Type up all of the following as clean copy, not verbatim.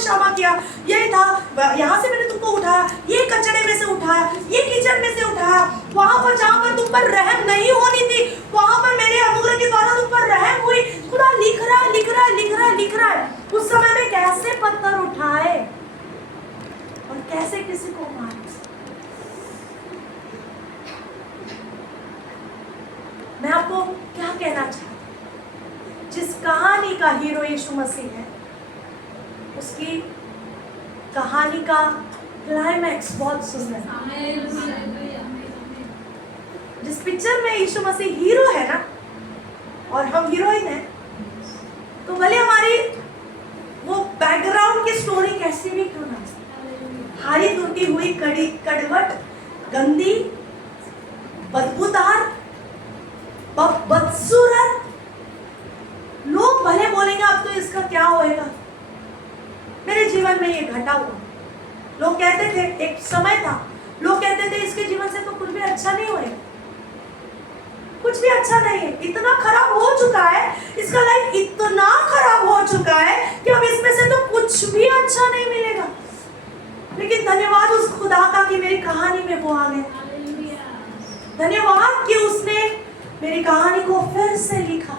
क्षमा किया, ये था, यहाँ से मैंने तुमको उठाया, ये कचड़े में से उठाया, ये कीचड़ में से उठाया, वहां पर जहां पर तुम पर रहम नहीं होनी थी वहां पर मेरे अनुग्रह के द्वारा तुम पर रहम हुई। खुदा लिख रहा है, लिख रहा है, लिख रहा है, लिख रहा है। उस समय में कैसे पत्थर उठाए और कैसे किसी को मारे। मैं आपको क्या कहना चाहती हूं, जिस कहानी का हीरो यीशु मसीह है, उसकी कहानी का क्लाइमैक्स बहुत सुंदर है। जिस पिक्चर में यीशु मसीह हीरो है ना और हम हीरोइन है, तो भले हमारी वो बैकग्राउंड की स्टोरी कैसी भी क्यों ना, हारी टूटी हुई, कड़ी कड़वट, गंदी, बदबूदार, बदसूरत, लोग भले बोलेंगे अब तो इसका क्या होएगा। मेरे जीवन में ये घटा हुआ। लोग कहते थे, एक समय था, लोग कहते थे इसके जीवन से तो कुछ भी अच्छा नहीं होएगा, कुछ भी अच्छा नहीं है, इतना खराब हो चुका है, इसका लाइफ इतना खराब हो चुका है कि अब इसमें से तो कुछ भी अच्छा नहीं मिलेगा। लेकिन धन्यवाद उस खुदा का कि मेरी कहानी में वो आ गए। धन्यवाद कि उसने मेरी कहानी को फिर से लिखा।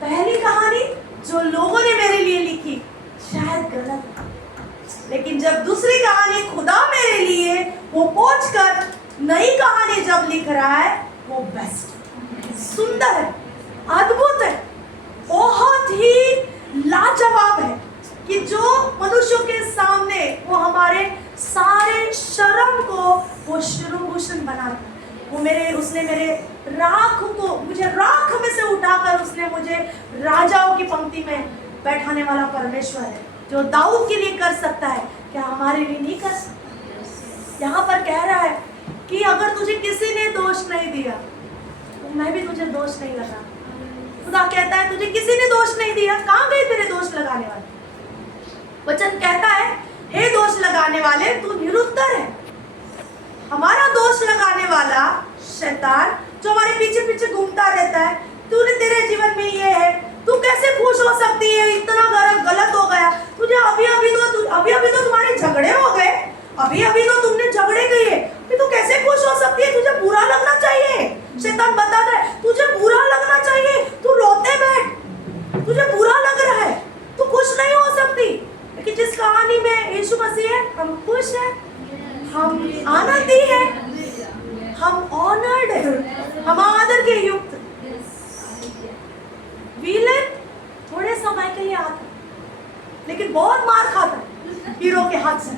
पहली कहानी जो लोगों ने मेरे लिए लिखी शायद गलत था, लेकिन जब दूसरी कहानी खुदा मेरे लिए वो पहुंच कर नई कहानी जब लिख रहा है, वो बेस्ट, सुंदर है, अद्भुत है, बहुत ही लाजवाब है कि जो मनुष्यों के सामने वो हमारे सारे शर्म को वो शिरोभूषण बनाता है। उसने मेरे राख को, मुझे राख में से उठाकर उसने मुझे राजाओं की पंक्ति में बैठाने वाला परमेश्वर है। जो दाऊद के लिए कर सकता है, क्या हमारे लिए नहीं कर सकता? यहाँ पर कह रहा है कि अगर तुझे किसी ने दोष नहीं दिया तो मैं भी तुझे दोष नहीं लगा। खुदा कहता है तुझे किसी ने दोष नहीं दिया, कहाँ गए तेरे दोष लगाने वाले? वचन कहता है, हे दोष लगाने वाले तू निरुत्तर है। हमारा दोष लगाने वाला शैतान जो हमारे पीछे पीछे घूमता रहता है, तूने तेरे जीवन में ये है, तू कैसे खुश हो सकती है, इतना गलत हो गया तुझे, अभी अभी तो तुम्हारे झगड़े हो गए, अभी तो तुमने झगड़े किए, अभी तू कैसे खुश हो सकती है, तुझे बुरा लगना चाहिए। शैतान बताता है तुझे बुरा लगना चाहिए, तू रोते बैठ, तुझे बुरा लग रहा है, तू खुश नहीं हो सकती। लेकिन जिस कहानी में यीशु मसीह है, हम खुश हैं, हम आनंदी हैं, हम ऑनर्ड हैं, हम आदर के युक्त। विलेन थोड़े समय के लिए आता लेकिन बहुत मार खाता है हीरो के हाथ से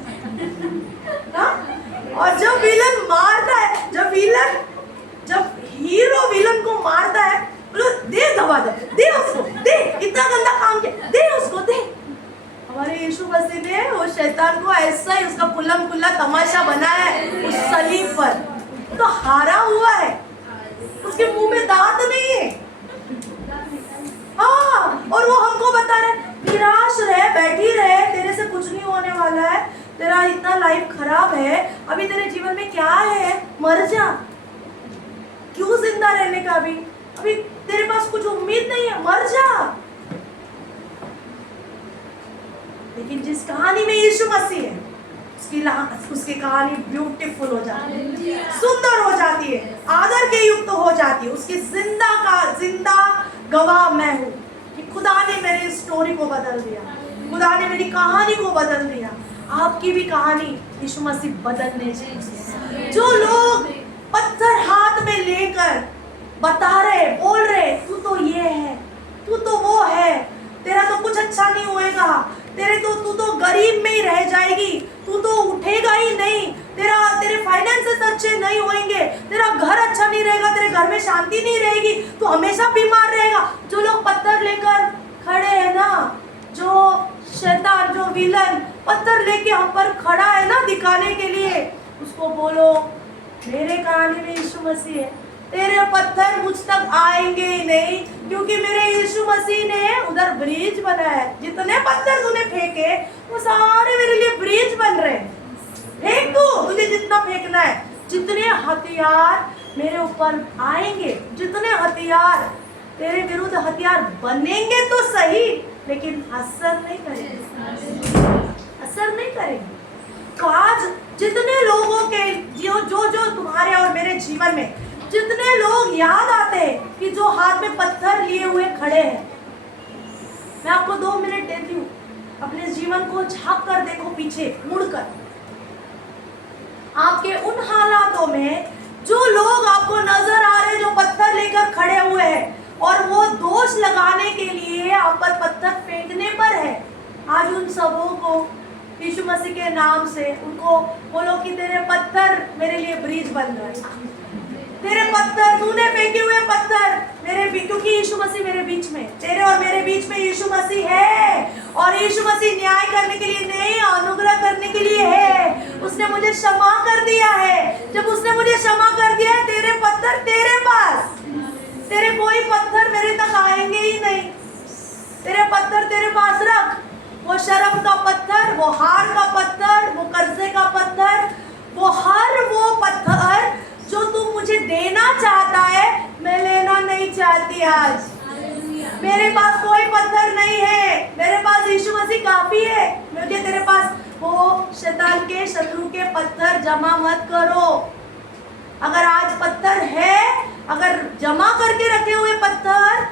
ना? और जब विलन मारता है, जब हीरो विलन को मारता है, बोलो दे दबा दे उसको, दे, इतना गंदा काम किया, दे उसको, दे। हमारे यीशु मसीह ने वो शैतान को ऐसा ही उसका पुल्लम पुल्ला तमाशा बनाया है उस सलीब पर, तो हारा हुआ है, उसके मुंह में दांत नहीं है। हाँ, और वो हमको बता रहे निराश रहे, बैठी रहे, तेरे से कुछ नहीं होने वाला है, तेरा इतना लाइफ खराब है, अभी तेरे जीवन में क्या है, मर जा, क्यों जिंदा रहने का, अभी तेरे पास कुछ उम्मीद नहीं है, मर जा। लेकिन जिस कहानी में यीशु मसीह है, उसकी कहानी ब्यूटीफुल हो जाती है, सुंदर हो जाती है, आदर के युक्त हो जाती है। उसकी जिंदा गवाह मैं हूँ कि खुदा ने मेरी स्टोरी को बदल दिया, खुदा ने मेरी कहानी को बदल दिया। आपकी भी कहानी यीशु मसीह बदलने चाहिए। जो लोग पत्थर हाथ में लेकर बता रहे, बोल रहे तू तो ये है, तू तो वो है, तेरा तो कुछ अच्छा नहीं होएगा, तू तो गरीब में ही रह जाएगी, तू तो उठेगा ही नहीं, तेरे फाइनेंसेस अच्छे नहीं होंगे, तेरा घर अच्छा नहीं रहेगा, तेरे घर में शांति नहीं रहेगी, तू हमेशा बीमार रहेगा। जो लोग पत्थर लेकर खड़े हैं ना, जो शैतान, जो विलन पत्थर लेके हम पर खड़ा है ना दिखाने के लिए, उसको बोलो मेरे कहानी में यीशु मसीह है, तेरे पत्थर मुझ तक आएंगे ही नहीं, क्योंकि मेरे यीशु मसीह ने उधर ब्रिज बनाया है। जितने पत्थर तूने फेंके वो सारे मेरे लिए ब्रिज बन रहे हैं। फेंक तू, तुझे जितना फेंकना है, जितने हथियार मेरे ऊपर आएंगे, जितने हथियार तेरे विरुद्ध हथियार बनेंगे तो सही, लेकिन असर नहीं करेंगे, असर नहीं करेंगे। तो आज जितने लोगों के जो जो जो तुम्हारे और मेरे जीवन में जितने लोग याद आते हैं कि जो हाथ में पत्थर लिए हुए खड़े हैं, मैं आपको 2 मिनट देती हूँ, अपने जीवन को झांक कर देखो, पीछे मुड़कर आपके उन हालातों में जो लोग आपको नजर आ रहे हैं, जो पत्थर लेकर खड़े हुए हैं और वो दोष लगाने के लिए आप पर पत्थर फेंकने पर है, आज उन सबों को यीशु मसीह के नाम से उनको बोलो कि तेरे पत्थर मेरे लिए ब्रिज बन गए, तेरे पत्थर तूने फेंके हुए पत्थर मेरे, क्योंकि यीशु मसीह मेरे बीच में, तेरे और मेरे बीच में यीशु मसीह है और यीशु मसीह न्याय करने के लिए नहीं, अनुग्रह करने के लिए है। उसने मुझे क्षमा कर दिया है। जब उसने मुझे क्षमा कर दिया है, तेरे पत्थर तेरे पास, तेरे कोई पत्थर मेरे तक आएंगे ही नहीं। तेरे पत्थर तेरे पास रख, वो शर्म का पत्थर, वो हार का पत्थर, वो कर्जे का पत्थर, वो पत्थर जो तू मुझे देना चाहता है, मैं लेना नहीं चाहती। आज मेरे पास कोई पत्थर नहीं है, मेरे पास यीशु मसीह काफी है। मुझे तेरे पास वो शैतान के, शत्रु के पत्थर जमा मत करो। अगर आज पत्थर है, अगर जमा करके रखे हुए पत्थर,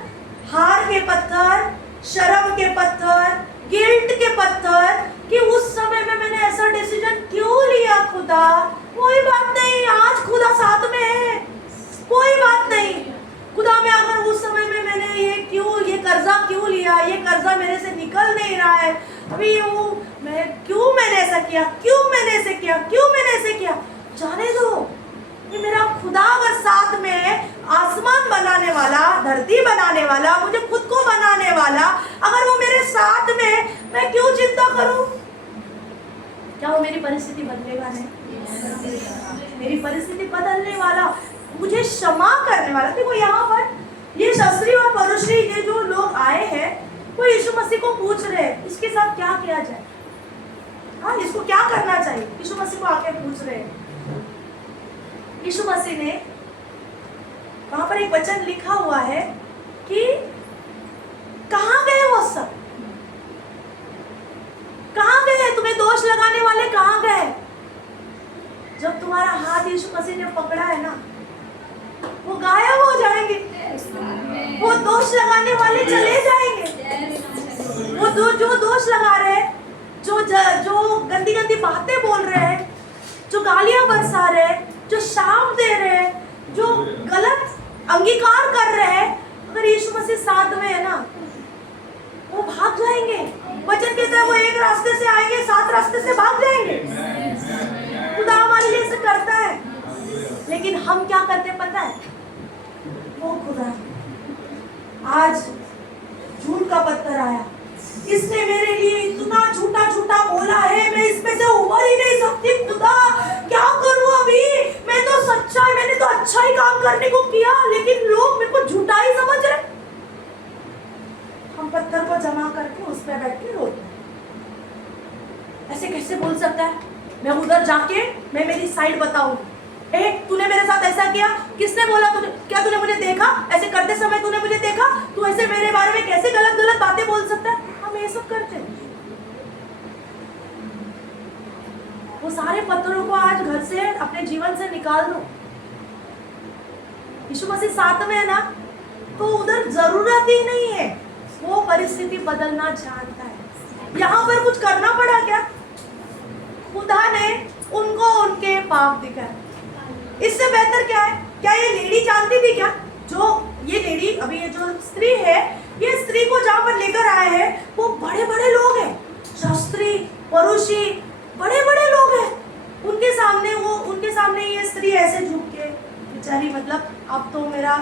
हार के पत्थर, शर्म के पत्थर, गिल्ट के पत्थर, कि उस समय में मैंने ऐसा डिसीजन क्यों लिया खुदा, कोई बात नहीं, आज खुदा साथ में है, कोई बात नहीं। खुदा में अगर उस समय में मैंने ये कर्जा क्यों लिया, ये कर्जा मेरे से निकल नहीं रहा है, अभी मैंने ऐसा किया, क्यों मैंने ऐसे किया, जाने दो। ये मेरा खुदा अगर साथ में है, आसमान बनाने वाला, धरती बनाने वाला, मुझे खुद को बनाने वाला, अगर वो मेरे साथ में है, मैं क्यों चिंता करूं? क्या वो मेरी परिस्थिति बदलेगा? नहीं, मेरी परिस्थिति बदलने वाला, मुझे क्षमा करने वाला। देखो यहाँ पर ये शास्त्री और परुश्री, ये जो लोग आए हैं, वो यीशु मसीह को पूछ रहे हैं इसके साथ क्या किया जाए, हाँ इसको क्या करना चाहिए। यीशु मसीह को आके पूछ रहे हैं। यीशु मसीह ने वहां पर एक वचन लिखा हुआ है कि कहाँ गए वो सब, कहाँ गए तुम्हें दोष लगाने वाले, कहाँ गए? जब तुम्हारा हाथ यीशु मसीह ने पकड़ा है ना, वो गायब हो जाएंगे, वो दोष लगाने वाले चले जाएंगे। वो जो दोष लगा रहे हैं, जो गंदी गंदी बातें बोल रहे हैं, जो गालियां बरसा रहे हैं, जो शाप दे रहे हैं, जो गलत अंगीकार कर रहे हैं, अगर यीशु मसीह साथ में है ना, वो भाग जाएंगे। वचन कहता है वो एक रास्ते से आएंगे, 7 रास्ते से भाग जाएंगे। खुदा हमारे लिए ऐसे करता है, लेकिन हम क्या करते पता है? वो खुदा आज झूठ का पत्थर आया, इसने मेरे लिए इतना झूठा झूठा बोला है, मैं इसमें से उबर ही नहीं सकती। खुदा क्या करूं अभी? मैं तो सच्चा, मैंने तो अच्छा ही काम करने को किया, लेकिन लोग मेरे को झूठा ही समझ रहे। हम पत्थर को जमा करके उस पर बैठ के रोते हैं। ऐसे कैसे बोल सकता है? मैं उधर जाके मैं मेरी साइड बताऊंगी। तूने मेरे साथ ऐसा किया, किसने बोला तुझे? क्या तूने मुझे देखा? ऐसे करते समय तूने मुझे देखा? तू ऐसे मेरे बारे में कैसे गलत गलत बातें बोल सकता है? हम ये सब करते हैं। वो सारे पत्थरों को आज घर से, अपने जीवन से निकाल दो। यीशु मसीह साथ में है ना, तो उधर जरूरत ही नहीं है। वो परिस्थिति बदलना चाहता है। यहाँ पर कुछ करना पड़ा क्या? खुदा ने उनको उनके पाप दिखाए। इससे बेहतर क्या है? क्या ये लेडी जानती थी क्या? जो ये लेडी, अभी ये जो स्त्री है, ये स्त्री को जहाँ पर लेकर आए हैं, वो बड़े बड़े लोग हैं, शास्त्री, परुषी, बड़े बड़े लोग हैं। उनके सामने ये स्त्री ऐसे झुक के बेचारी, मतलब अब तो मेरा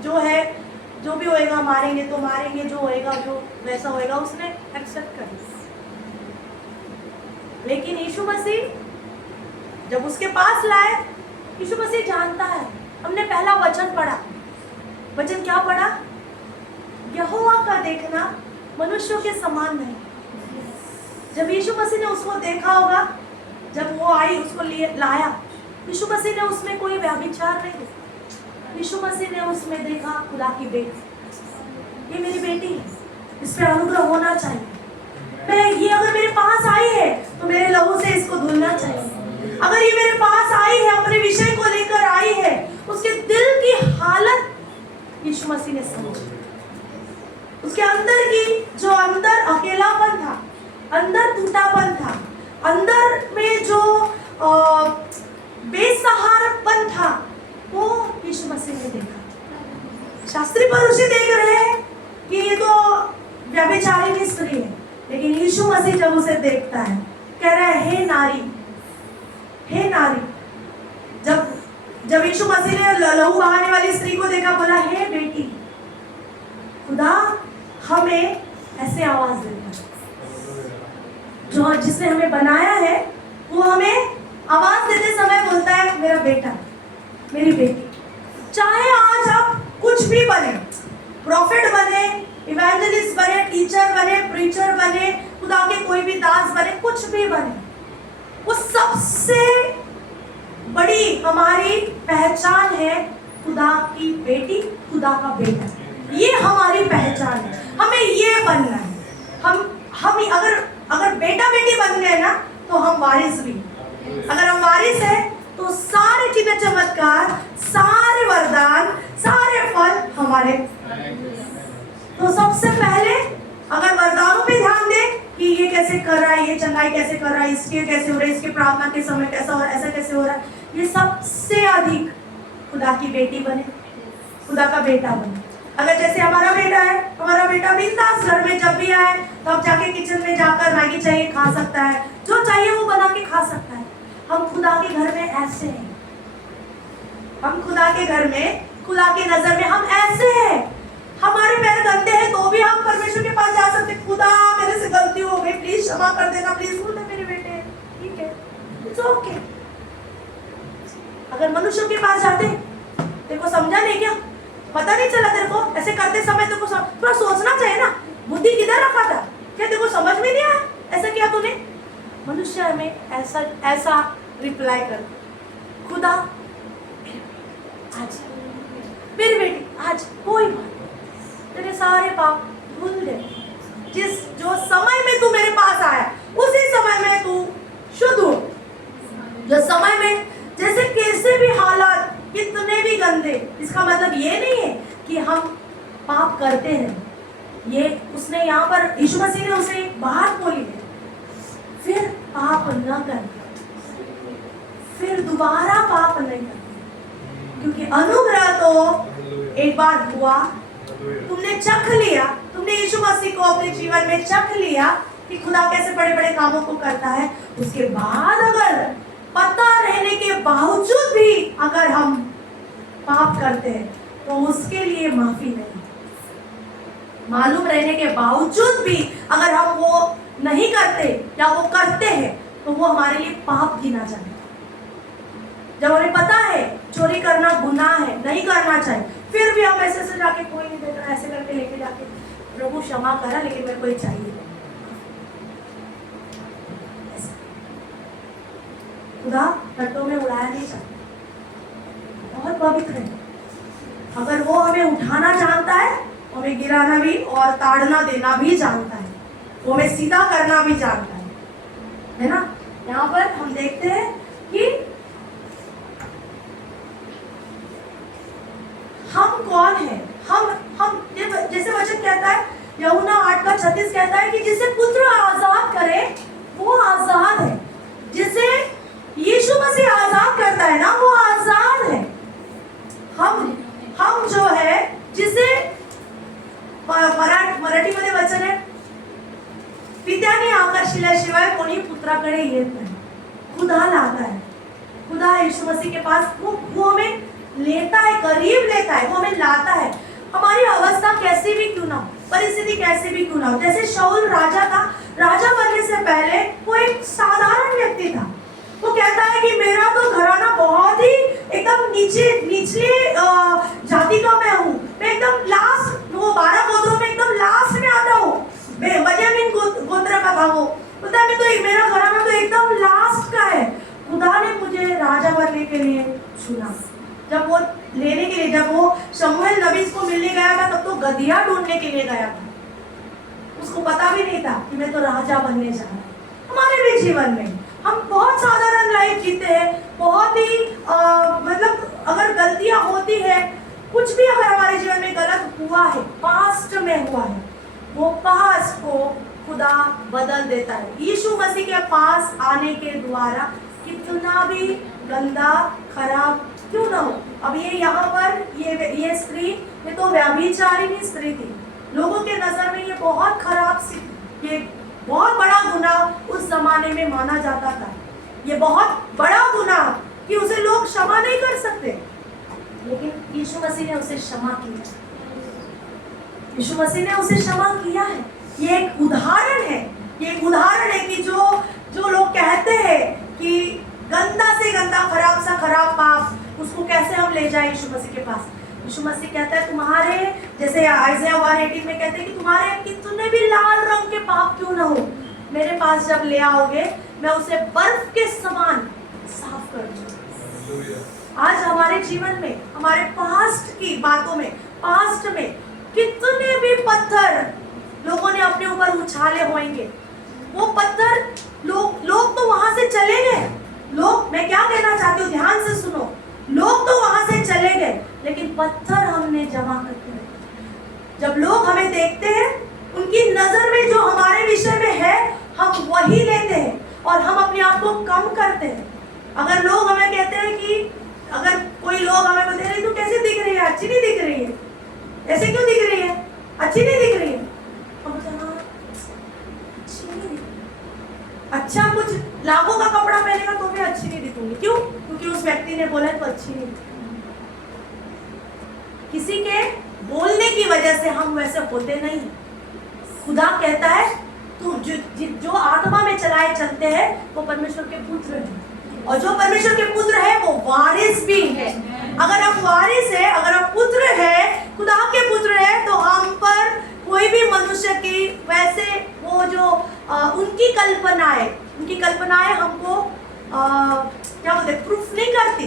जो है, जो भी होएगा मारेंगे तो मारेंगे, जो होएगा जो वैसा होएगा, उसने एक्सेप्ट कर लिया। लेकिन यीशु मसीह जब उसके पास लाए, यीशु मसीह जानता है। हमने पहला वचन पढ़ा, वचन क्या पढ़ा? यहोवा का देखना मनुष्यों के समान नहीं। जब यीशु मसीह ने उसको देखा होगा, जब वो आई उसको लिए लाया, यीशु मसीह ने उसमें कोई व्यभिचार नहीं देखा। यीशु मसीह ने उसमें देखा खुदा की बेटी। ये मेरी बेटी है, इस पे अनुग्रह होना चाहिए। मैं ये अगर मेरे पास आई है तो मेरे लहू से इसको धुलना चाहिए। अगर ये मेरे पास आई है, अपने विषय को लेकर आई है, उसके दिल की हालत यीशु मसीह ने समझी। उसके अंदर की जो अंदर अकेलापन था, अंदर टूटापन था, अंदर में जो बेसहारापन था, वो यीशु मसीह ने देखा। शास्त्री पुरुष देख रहे हैं कि ये तो व्यभिचारिणी स्त्री है, लेकिन यीशु मसीह जब उसे देखता है, कह रहा है हे नारी, हे नारी। जब यीशु मसीह ने लहू बहाने वाली स्त्री को देखा, बोला हे बेटी। खुदा हमें ऐसे आवाज देता है, जो जिसने हमें बनाया है वो हमें आवाज देते समय बोलता है मेरा बेटा, मेरी बेटी। चाहे आज आप कुछ भी बने, प्रॉफिट बने, इवेंजलिस्ट बने, टीचर बने, प्रीचर बने, खुदा के कोई भी दास बने, कुछ भी बने, वो सबसे बड़ी हमारी पहचान है खुदा की बेटी, खुदा का बेटा। ये हमारी पहचान है, हमें ये बनना है। हम अगर बेटा बेटी बन गए ना तो हम वारिस भी। अगर हम वारिस हैं तो सारे चिन्ह चमत्कार, सारे वरदान, सारे फल हमारे। तो सबसे पहले अगर वरदानों पे ध्यान दें कि ये कैसे कर रहा है, ये चंगाई कैसे कर रहा है, इसके कैसे हो रहा है, इसके प्रार्थना के समय कैसा हो रहा है, ऐसा कैसे हो रहा है, ये सबसे अधिक खुदा की बेटी बने, खुदा का बेटा बने। अगर जैसे हमारा बेटा बिंदास घर में जब भी आए तो अब जाके किचन में जाकर मैगी चाहिए खा सकता है, जो चाहिए वो बना के खा सकता है। हम खुदा के घर में ऐसे हैं, हम खुदा के घर में, खुदा की नजर में हम ऐसे हैं। हमारे पैर गंदे हैं तो भी हम परमेश्वर के पास जा सकते, खुदा मेरे से गलती हो गई, प्लीज क्षमा कर देना, प्लीज बोल दे मेरे बेटे, ठीक है, इट्स ओके। अगर मनुष्यों के पास जाते, तेरे को समझा नहीं क्या, पता नहीं चला तेरे को, ऐसे करते समय तेरे को थोड़ा सोचना चाहिए ना, बुद्धि किधर रखा था, क्या तेरे को समझ में नहीं आया, ऐसा किया तूने। मनुष्य हमें ऐसा रिप्लाई कर, खुदा आज मेरी बेटी, आज कोई बात, तेरे सारे पाप धुल दे। जो समय में तू मेरे पास आया उसी समय में तू शुद्ध हो। जो समय में जैसे कैसे भी हालात कितने भी गंदे, इसका मतलब ये नहीं है कि हम पाप करते हैं। ये उसने यहाँ पर यीशु मसीह ने उसे एक बात बोली है, फिर पाप न कर, फिर दोबारा पाप नहीं कर, क्योंकि अनुग्रह तो एक बार हुआ, तुमने चख लिया, तुमने यीशु मसीह को अपने जीवन में चख लिया कि खुदा कैसे बड़े बड़े कामों को करता है। उसके बाद अगर पता रहने के बावजूद भी अगर हम पाप करते हैं तो उसके लिए माफी नहीं। मालूम रहने के बावजूद भी अगर हम वो नहीं करते या वो करते हैं तो वो हमारे लिए पाप गिना जाता है। जब हमें पता है चोरी करना गुनाह है, नहीं करना चाहिए, फिर भी हम ऐसे से जाके कोई नहीं देता, ऐसे करके लेके जाके प्रभु क्षमा करा लेकिन मेरे को ये चाहिए। खुदा टट्टों में उड़ाया नहीं चाहता, बहुत पवित्र है। अगर वो हमें उठाना जानता है, हमें गिराना भी और ताड़ना देना भी जानता है, वो हमें सीधा करना भी जानता है ना। यहाँ पर हम देखते हैं कि हम कौन है। हम जैसे वचन कहता है, यूहन्ना 8:36 कहता है कि जिसे पुत्र आजाद करे वो आजाद है। जिसे यीशु मसीह आजाद करता है ना, वो आजाद है। हम जो है, जिसे मराठीमध्ये वचन आहे, पित्याने आकर्षिल्याशिवाय कोणी पुत्राकडे येत नाही। खुदा लाता है, खुदा यीशु मसीह के पास वो हमें लेता है, करीब लेता है, वो हमें लाता है। हमारी अवस्था कैसी भी क्यों ना हो, परिस्थिति कैसे भी क्यों ना हो। जैसे शाऊल राजा था, राजा बनने से पहले वो एक साधारण व्यक्ति था। वो कहता है कि मेरा तो घराना बहुत ही एकदम निचले जाति का मैं हूँ, मैं एकदम लास्ट, वो 12 गोत्रों में एकदम लास्ट में आता हूँ, बेन्यामीन गोत्र का था वो। बोलता है मैं तो, मेरा घराना तो एकदम लास्ट का है। खुदा ने मुझे राजा बनने के लिए चुना। जब वो जब वो शमूएल नबी को मिलने गया था, तब तो गधिया ढूंढने के लिए गया था। उसको पता भी नहीं था कि मैं तो राजा बनने जा रहा हूँ। हमारे भी जीवन में हम बहुत साधारण लाइफ जीते हैं, बहुत ही मतलब अगर गलतियां होती है, कुछ भी अगर हमारे जीवन में गलत हुआ है, पास्ट में हुआ है, वो पास्ट को खुदा बदल देता है। यीशु मसीह के पास आने के द्वारा कितना भी गंदा खराब क्यों ना हो। अब ये यहाँ पर ये स्त्री, ये तो व्यभिचारिणी स्त्री थी। लोगों के नजर में ये बहुत खराब सी, ये बहुत बड़ा गुनाह उस जमाने में माना जाता था। ये बहुत बड़ा गुनाह कि उसे लोग क्षमा नहीं कर सकते, लेकिन यीशु मसीह ने उसे क्षमा किया। यीशु मसीह ने उसे क्षमा किया है। ये एक उदाहरण है, ये एक उदाहरण है कि जो लोग कहते हैं कि गंदा से गंदा, खराब सा खराब पाप, उसको कैसे हम ले जाए यीशु मसीह के पास। यीशु मसीह कहता है तुम्हारे, जैसे आइज़ाया 1:18 में कहते हैं कि तुम्हारे कितने भी लाल रंग के पाप क्यों ना हो, मेरे पास जब ले आओगे मैं उसे बर्फ के समान साफ कर दूंगा। आज हमारे जीवन में, हमारे पास्ट की बातों में, पास्ट में कितने भी पत्थर लोगों ने अपने ऊपर उछाले होंगे, वो पत्थर लोग तो वहां से चले गए। मैं क्या कहना चाहती हूँ, ध्यान से सुनो, लोग तो वहां से चले गए, लेकिन पत्थर हमने जमा करके रखे। जब लोग हमें देखते हैं, उनकी नजर में जो हमारे विषय में है, हम वही लेते हैं और हम अपने आप को कम करते हैं। अगर लोग हमें कहते हैं कि अगर कोई लोग हमें बोलते हैं तू कैसे दिख रही है, अच्छी नहीं दिख रही है, ऐसे क्यों दिख रही है, अच्छी नहीं दिख रही है, हम बोलते हैं अच्छी नहीं दिख रही। अच्छा कुछ लाखों का कपड़ा पहनेगा तो भी अच्छी नहीं दिखूंगी, क्यों? क्योंकि उस व्यक्ति ने बोला तो अच्छी नहीं दिखूंगी। किसी के बोलने की वजह से हम वैसे होते नहीं। खुदा कहता है तू जो आत्मा में चलाए चलते हैं वो परमेश्वर के पुत्र हैं, और जो परमेश्वर के पुत्र है वो वारिस भी है। अगर आप वारिस है, अगर आप पुत्र है, खुदा के पुत्र है, तो हम पर कोई भी मनुष्य की वैसे वो जो उनकी कल्पनाएं हमको क्या बोलते प्रूफ नहीं करती।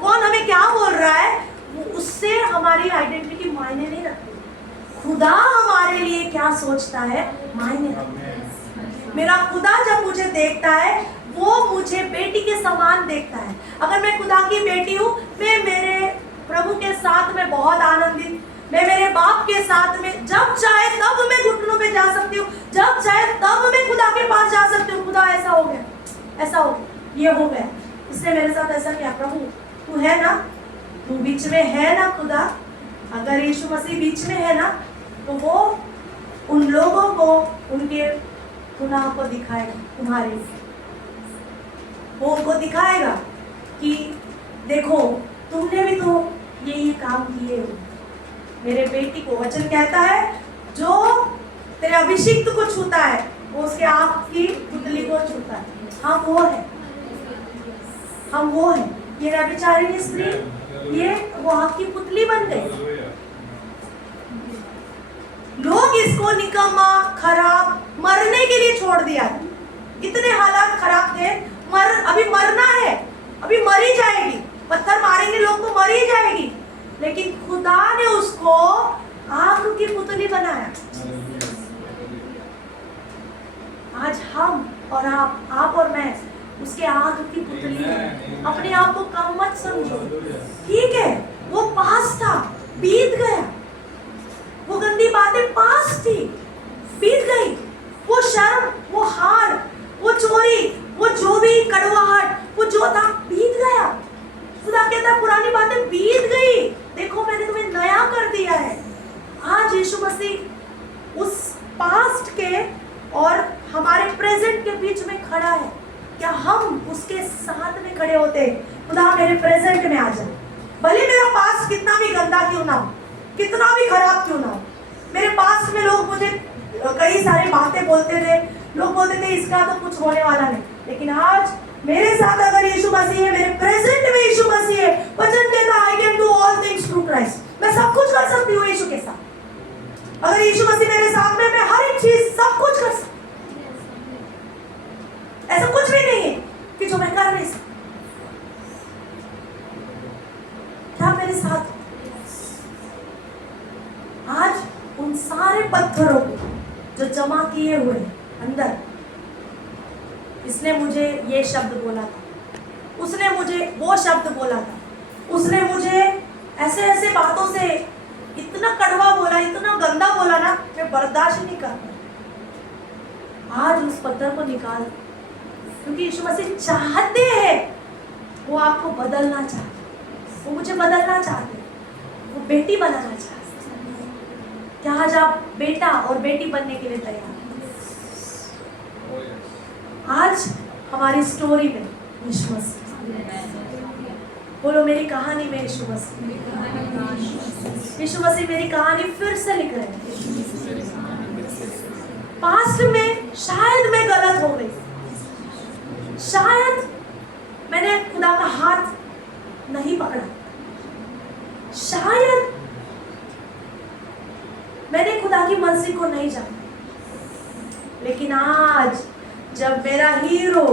कौन हमें क्या बोल रहा है उससे हमारी आइडेंटिटी मायने नहीं रखती। खुदा हमारे लिए क्या सोचता है मायने रखता है। मेरा खुदा जब मुझे देखता है वो मुझे बेटी के समान देखता है। अगर मैं खुदा की बेटी हूँ, मैं मेरे प्रभु के साथ में बहुत आनंदित, मैं मेरे बाप के साथ में जब चाहे तब मैं घुटनों पे जा सकती हूँ, जब चाहे तब मैं खुदा के पास जा सकती हूँ। खुदा ऐसा हो गया, ऐसा हो गया, ये हो गया, इसने मेरे साथ ऐसा किया। प्रभु तू है ना, तू बीच में है ना खुदा। अगर यीशु मसीह बीच में है ना, तो वो उन लोगों को उनके गुनाह को दिखाएगा, तुम्हारे वो उनको दिखाएगा कि देखो तुमने भी तो ये काम किए हो। मेरे बेटी को वचन कहता है जो तेरे अभिषिक्त को छूता है वो उसके आँख की पुतली को छूता है। हम वो है। ये व्यभिचारिणी स्त्री, ये वो आँख की पुतली बन गई। लोग इसको निकम्मा, खराब, मरने के लिए छोड़ दिया। इतने हालात खराब थे, अभी मरना है, अभी मरी जाएगी, पत्थर मारेंगे लोग तो मरी जाएगी, लेकिन खुदा ने उसको आग की पुतली बनाया। आज हम और आप और मैं उसके आग की पुतली है। अपने आप को कम मत समझो, ठीक है, वो पास था, बीत गया। वो गंदी बातें पास थी, बीत गई। वो शर्म, वो हार, वो चोरी, वो जो भी कड़वाहट, वो जो था बीत गया। खुदा कहता है पुरानी बातें बीत गई, देखो मैंने तुम्हें नया कर दिया है। आज यीशु मसीह उस पास्ट के और हमारे प्रेजेंट के बीच में खड़ा है। क्या हम उसके साथ में खड़े होते हैं? खुदा मेरे प्रेजेंट में आ जाए, भले मेरा पास्ट कितना भी गंदा क्यों ना हो, कितना भी खराब क्यों ना हो। मेरे पास में लोग मुझे कई सारी बातें बोलते थे, लोग बोलते थे इसका तो कुछ होने वाला नहीं, लेकिन आज मेरे साथ अगर यीशु मसीह है, मेरे प्रेजेंट में यीशु मसीह है, वचन कहता है I can do all things through Christ. मैं सब कुछ कर सकती हूँ यीशु के साथ। अगर यीशु मसीह मेरे साथ में, मैं हर एक चीज सब कुछ कर सकती हूँ। ऐसा कुछ भी नहीं है कि जो मैं कर नहीं सकती। क्या मेरे साथ आज उन सारे पत्थरों को जो इसने मुझे ये शब्द बोला था, उसने मुझे वो शब्द बोला था, उसने मुझे ऐसे ऐसे बातों से इतना कड़वा बोला, इतना गंदा बोला ना, मैं बर्दाश्त ही नहीं कर पाई। आज उस पत्थर को निकाल, क्योंकि यीशु मसीह चाहते हैं, वो आपको बदलना चाहते, वो मुझे बदलना चाहते, वो बेटी बनाना चाहते। क्या आज आप बेटा और बेटी बनने के लिए तैयार हैं? आज हमारी स्टोरी में यीशु मसीह, बोलो मेरी कहानी में यीशु मसीह, यीशु मसीह मेरी कहानी फिर से लिख रहे हैं। पास्ट में शायद मैं गलत हो गई, शायद मैंने खुदा का हाथ नहीं पकड़ा, शायद मैंने खुदा की मर्जी को नहीं जाना। लेकिन आज जब मेरा हीरो,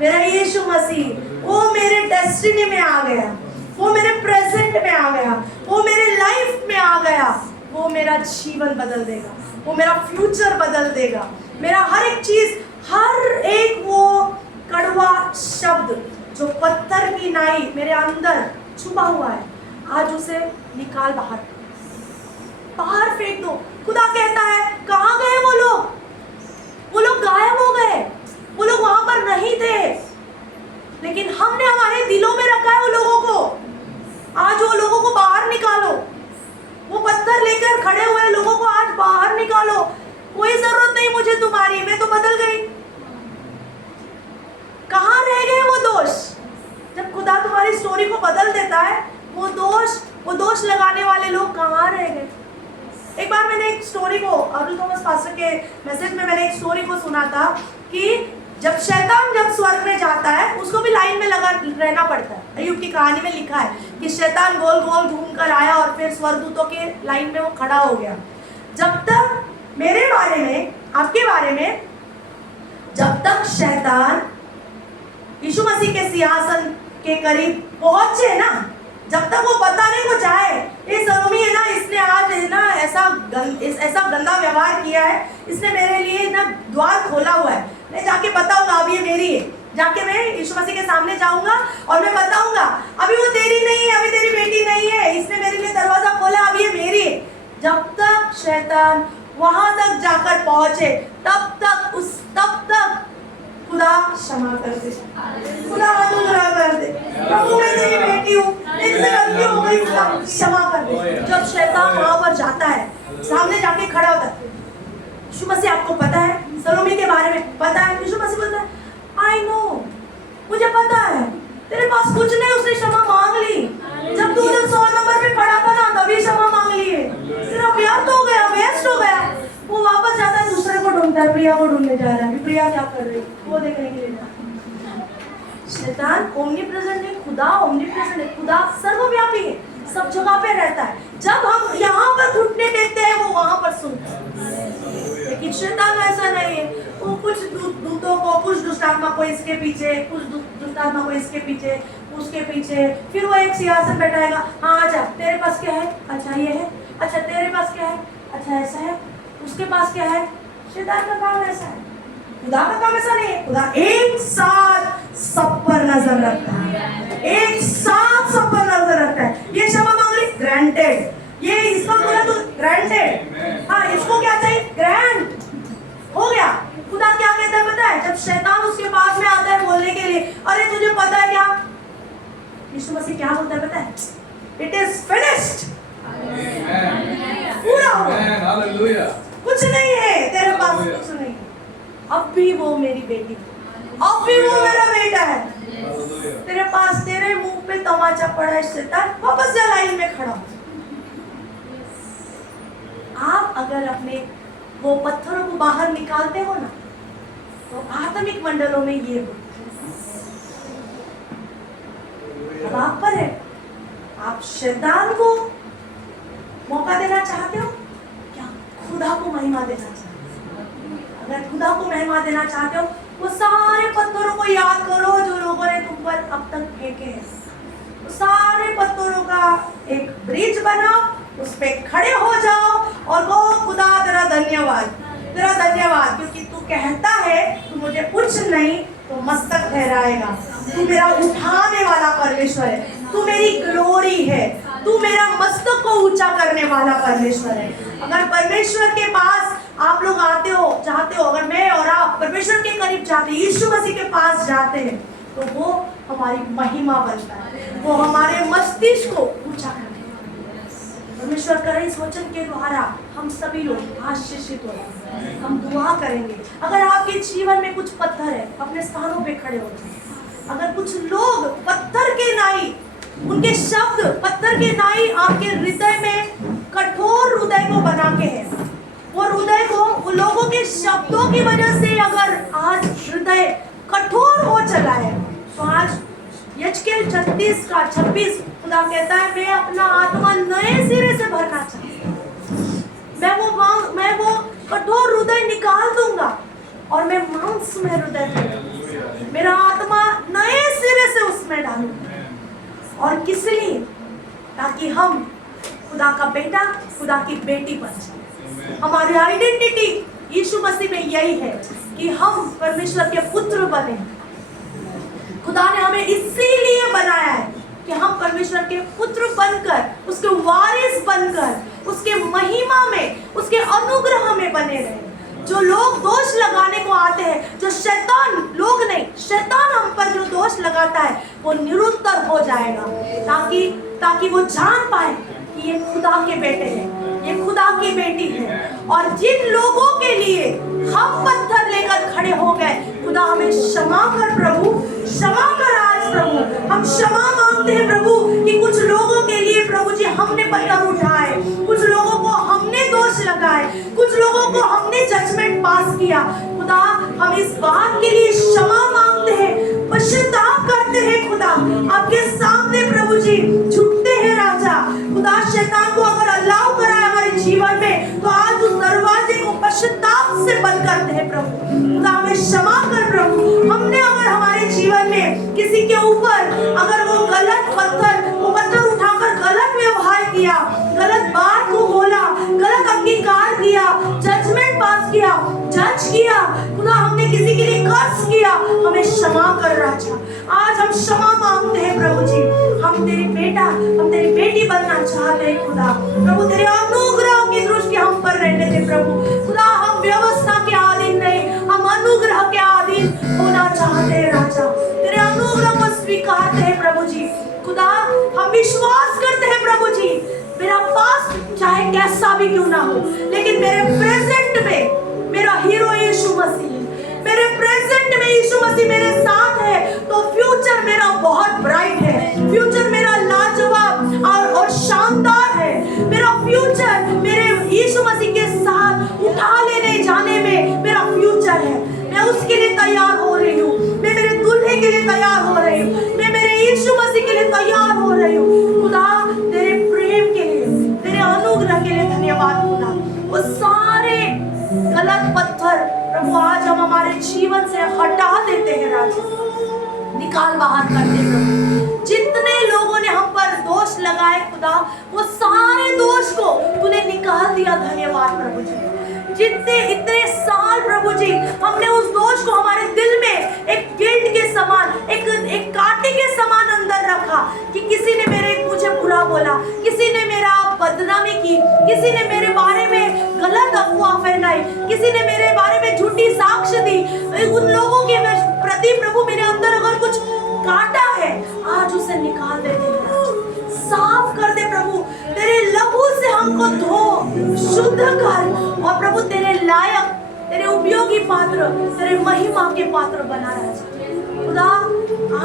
मेरा यीशु मसीह, वो मेरे डेस्टिनी में आ गया, वो मेरे प्रेजेंट में आ गया, वो मेरे लाइफ में आ गया, वो मेरा जीवन बदल देगा, वो मेरा फ्यूचर बदल देगा, मेरा हर एक चीज, हर एक वो कड़वा शब्द जो पत्थर की नाई मेरे अंदर छुपा हुआ है, आज उसे निकाल बाहर, बाहर फेंक दो। खुदा कहता है कहाँ गए वो लोग गायब हो गए, वो लोग वहां पर नहीं थे, लेकिन हमने हमारे दिलों में रखा है वो लोगों को। आज वो लोगों को बाहर निकालो, वो पत्थर लेकर खड़े हुए लोगों को आज बाहर निकालो। कोई जरूरत नहीं मुझे तुम्हारी, मैं तो बदल गई। कहाँ रह गए वो दोष? जब खुदा तुम्हारी स्टोरी को बदल देता है, वो दोष लगाने वाले लोग कहाँ रह गए? एक बार मैंने एक स्टोरी को, अरुल थॉमस पास्टर के मैसेज में मैंने एक स्टोरी को सुना था कि जब शैतान स्वर्ग में जाता है, उसको भी लाइन में लगा रहना पड़ता है। अय्यूब की कहानी में लिखा है कि शैतान गोल गोल घूम कर आया और फिर स्वर्गदूतों के लाइन में वो खड़ा हो गया। जब तक मेरे बारे में, आपके बारे में, जब तक शैतान यीशु मसीह के सिंहासन के करीब पहुंचे ना, जब तक वो बताने को जाए ये सलोमी है ना, इसने आज है ना ऐसा गंदा व्यवहार किया है, इसने मेरे लिए ना द्वार खोला हुआ है, मैं जाके बताऊंगा अब ये मेरी है, जाके मैं यीशु मसीह के सामने जाऊंगा और मैं बताऊंगा अभी वो तेरी नहीं है, अभी तेरी बेटी नहीं है, इसने मेरे लिए दरवाजा खोला, अब ये मेरी है। जब तक शैतान वहां तक जाकर पहुंचे, तब तक खुदा क्षमा कर दे, खुदा अनुग्रह कर दे, प्रभु मैं तेरी बेटी हूँ, इनसे गलती हो गई, क्षमा कर दे। जब शैतान वहां पर जाता है, सामने जाके खड़ा होता है, यीशु मसीह आपको पता है, सलोमी के बारे में पता है, यीशु मसीह बोलता है आई नो, मुझे पता है, तेरे पास कुछ नहीं, उसने क्षमा मांग ली। जब तू उधर 100 नंबर पे खड़ा था ना, तभी क्षमा मांग ली है, तेरा प्यार तो हो गया, वेस्ट हो गया। वो वापस जाता है, दूसरे को ढूंढता है, प्रिया को ढूंढने जा रहा है, प्रिया क्या कर रही है वो देखने के लिए जा रहा है। शैतान ओमनीप्रेजेंट है, खुदा ओमनीप्रेजेंट है, खुदा सर्वव्यापी है, सब जगह पे रहता है। जब हम यहाँ पर घुटने टेकते हैं, वो वहां पर सुनता है। लेकिन शैतान ऐसा नहीं है, वो कुछ दूतों को, कुछ दुष्टात्मा को इसके पीछे, कुछ दुष्टात्मा को इसके पीछे, उसके पीछे, फिर वो एक सिंहासन बैठाएगा, हाँ आजा, तेरे पास क्या है, अच्छा ये है, अच्छा तेरे पास क्या है, अच्छा ऐसा है, उसके पास क्या है। शैतान का काम ऐसा है, खुदा का काम ऐसा नहीं है। खुदा एक साथ सब पर नजर रखता है, एक साथ सब पर नजर रखता है। ये क्षमा मांग ली, ग्रांटेड, ये इसका बोला तो ग्रांटेड, हाँ इसको क्या चाहिए, ग्रांट, हो गया। खुदा क्या कहता है पता है? जब शैतान उसके पास में आता है बोलने के लिए, अरे तुझे पता है क्या, यीशु मसीह क्या बोलता है पता है? इट इज फिनिश्ड, पूरा हो गया, कुछ नहीं है तेरे पास, कुछ नहीं। अब भी वो मेरी बेटी, अब भी वो मेरा बेटा है, तेरे पास, तेरे मुंह पे तमाचा पड़ा है शैतान, वापस जा लाइन में खड़ा। आप अगर अपने वो पत्थरों को बाहर निकालते हो ना, तो आत्मिक मंडलों में ये हो। अब आप पर है, आप शैतान को मौका देना चाहते हो क्या खुदा को महिमा देना चाहते हो? अगर खुदा को महिमा देना चाहते हो, वो सारे पत्थरों को याद करो जो लोगों ने तुम पर अब तक फेंके हैं, वो सारे पत्थरों का एक ब्रिज बनाओ, उस पे खड़े हो जाओ और कहो खुदा तेरा धन्यवाद, तेरा धन्यवाद, क्योंकि तू कहता है तू मुझे कुछ नहीं तो मस्तक ठहराएगा। तू मेरा उठाने वाला परमेश्वर है, तू मेरी ग्लोरी है, तू मेरा मस्तक को ऊंचा करने वाला परमेश्वर है। अगर परमेश्वर के पास आप लोग आते हो, चाहते हो, अगर मैं और आप परमेश्वर के करीब जाते हैं, यीशु मसीह के पास जाते हैं, तो वो हमारी महिमा बनता है, वो हमारे मस्तिष्क को ऊंचा करता है। परमेश्वर करे इस वचन के द्वारा हम सभी लोग आशीषित हो। हम दुआ करेंगे। अगर आपके जीवन में कुछ पत्थर है, अपने स्थानों पे खड़े हो जाए। अगर कुछ लोग पत्थर के नाई, उनके शब्द पत्थर के नाई आपके हृदय में कठोर हृदय को बना के है, वो हृदय को उन लोगों के शब्दों की वजह से अगर आज हृदय कठोर हो चला है, तो आज यजकेल 36:26 खुदा कहता है, मैं अपना आत्मा नए सिरे से भरना चाहता हूँ। मैं वो कठोर हृदय निकाल दूंगा और मैं मांस में हृदय दूंगा। मेरा आत्मा नए सिरे से उसमें डालूंगा। और किस लिए? ताकि हम खुदा का बेटा, खुदा की बेटी बन जाए। हमारी आइडेंटिटी यीशु मसीह में यही है कि हम परमेश्वर के पुत्र बने। खुदा ने हमें इसीलिए बनाया है कि हम परमेश्वर के पुत्र बनकर, उसके वारिस बनकर, उसके महिमा में, उसके अनुग्रह में बने रहे। जो लोग दोष लगाने को आते हैं, जो शैतान, लोग नहीं, शैतान हम पर जो दोष लगाता है, वो निरुत्तर हो जाएगा, ताकि वो जान पाए कि ये खुदा के बेटे हैं, ये खुदा की बेटी है। और जिन लोगों के लिए हम पत्थर लेकर खड़े हो गए, खुदा हमें क्षमा कर प्रभु, क्षमा कर आज प्रभु। हम क्षमा मांगते हैं प्रभु कि कुछ लोगों के लिए प्रभु जी हमने पत्थर उठाए, कुछ लोगों को हमने दोष लगाए, कुछ लोगों को हमने जजमेंट पास किया। खुदा हम इस बात के लिए क्षमा मांगते हैं, पश्चाताप करते हैं खुदा आपके सामने प्रभु जी, झुकते हैं राजा। खुदा शैतान को अगर अलाउ करा है हमारे जीवन में, तो आज उस दरवाजे को पश्चाताप से बंद करते हैं प्रभु। खुदा हमें क्षमा कर प्रभु। हमने अगर हमारे जीवन में किसी के ऊपर अगर वो पत्थर उठाकर गलत व्यवहार किया, गलत बात को बोला, गलत अंगीकार किया, जजमेंट पास किया, जज किया, खुदा हमने किसी के लिए कर्ज किया, हमें क्षमा कर राजा। आज हम क्षमा मांगते हैं प्रभु जी। हम तेरे बेटा, हम तेरी बेटी बनना चाहते हैं खुदा। प्रभु तेरे अनुग्रह की दृष्टि हम पर रहने दे प्रभु। खुदा हम व्यवस्था के अधीन नहीं, हम अनुग्रह के अधीन होना चाहते हैं राजा। तेरे अनुग्रह को स्वीकारते हैं प्रभु जी। खुदा हम विश्वास करते हैं प्रभु जी, मेरा पास्ट चाहे कैसा भी क्यों ना हो, लेकिन मेरे प्रेजेंट में मेरा हीरो यीशु मसीह है। मेरे प्रेजेंट में यीशु मसीह मेरे साथ है, तो फ्यूचर मेरा बहुत ब्राइट है, फ्यूचर मेरा लाजवाब और शानदार है। मेरा फ्यूचर मेरे यीशु मसीह के साथ उठा लेने जाने में मेरा फ्यूचर है। मैं उसके लिए तैयार हो रही हूँ, मैं मेरे दूल्हे के लिए तैयार हो रही हूँ, मैं मेरे यीशु मसीह के लिए तैयार हो रही हूँ। खुदा तेरे प्रेम के लिए, तेरे अनुग्रह के लिए धन्यवाद खुदा। वो सारे गलत पत्थर प्रभु आज हम हमारे जीवन से हटा देते हैं राजा, निकाल बाहर करते प्रभु। जितने लोगों ने हम पर दोष लगाए खुदा, वो सारे दोष को तूने निकाल दिया, धन्यवाद प्रभु जी। जितने इतने साल प्रभु जी हमने उस दोष को हमारे दिल में एक गिल्ट के समान, एक कांटे के समान अंदर रखा कि किसी ने मुझे बुरा बोला, किसी ने मेरा बदनामी की, किसी ने मेरे बारे में गलत अफवाह फैलाई, किसी ने मेरे बारे में झूठी साक्ष्य दी। उन लोगों के प्रति प्रभु मेरे अंदर अगर कुछ काटा है, आज उसे निकाल दे, साफ कर दे प्रभु। तेरे लहू से हमको धो, शुद्ध कर, और प्रभु तेरे लायक, तेरे उपयोगी पात्र, तेरे महिमा के पात्र बना रहा खुदा।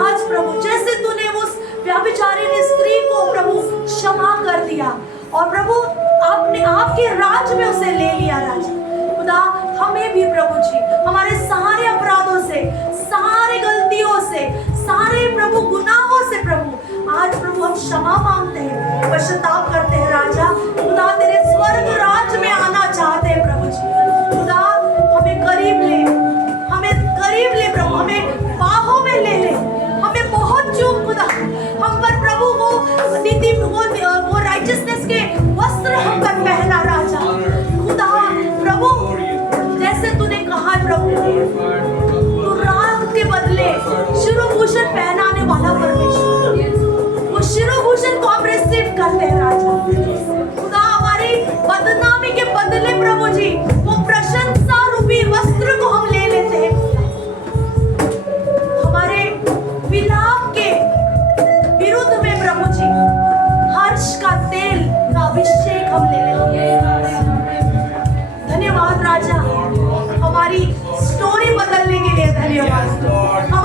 आज प्रभु जैसे तूने उस व्यभिचारिणी स्त्री को प्रभु क्षमा कर दिया, और प्रभु आपने आपके राज में उसे ले लिया राजा। खुदा हमें भी प्रभु जी हमारे सारे अपराधों से, सारे गलतियों से, सारे प्रभु गुनाहों से प्रभु आज प्रभु हम क्षमा मांगते हैं, पश्चाताप करते हैं राजा। खुदा तेरे स्वर्ग राज में आना चाहते हैं प्रभु जी। खुदा हमें करीब ले, हमें करीब ले प्रभु, हमें बाहों में ले ले। हमें बहुत चूक खुदा हम पर प्रभु वो नीति, वो राइचियसनेस के वस्त्र हम पर पहना राजा। खुदा प्रभु जैसे तूने कहा प्रभु, तू राग के बदले धन्यवाद। Lord. हम